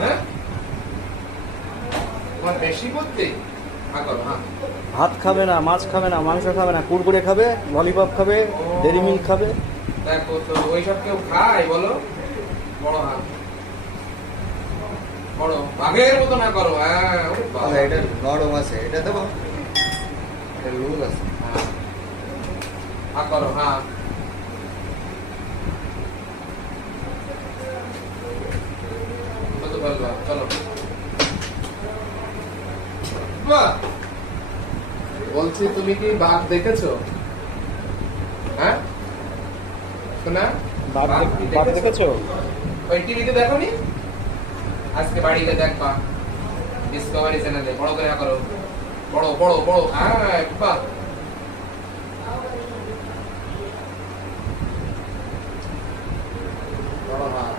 হ্যাঁ তোমার বেশি বুদ্ধি। হ্যাঁ করো, হ্যাঁ। ভাত খাবে না, মাছ খাবে না, মাংস খাবে না, কুরকুরে খাবে, ললিপপ খাবে, ডেরি মিল্ক খাবে। দেখো তো ওইসব কেউ খায় বলো? বড় হাত, বড় বাঘের মতো না করো। হ্যাঁ ওরে বাবা। আচ্ছা, এটা নরম আছে, এটা দেবো, এটা লুজ আছে। হ্যাঁ হ্যাঁ করো, হ্যাঁ। কত বলবা, চলো। বাহ, বলছি তুমি কি বাঘ দেখেছো? হ্যাঁ শোনা, বাঘ কি বাঘ দেখেছো? ওই টিভিতে দেখো নি? আজকে বাড়িতে দেখবা, ডিসকভারি চ্যানেলে। বড় করে করো, বড় বড় বড়। হ্যাঁ বাহ, বড়, হ্যাঁ।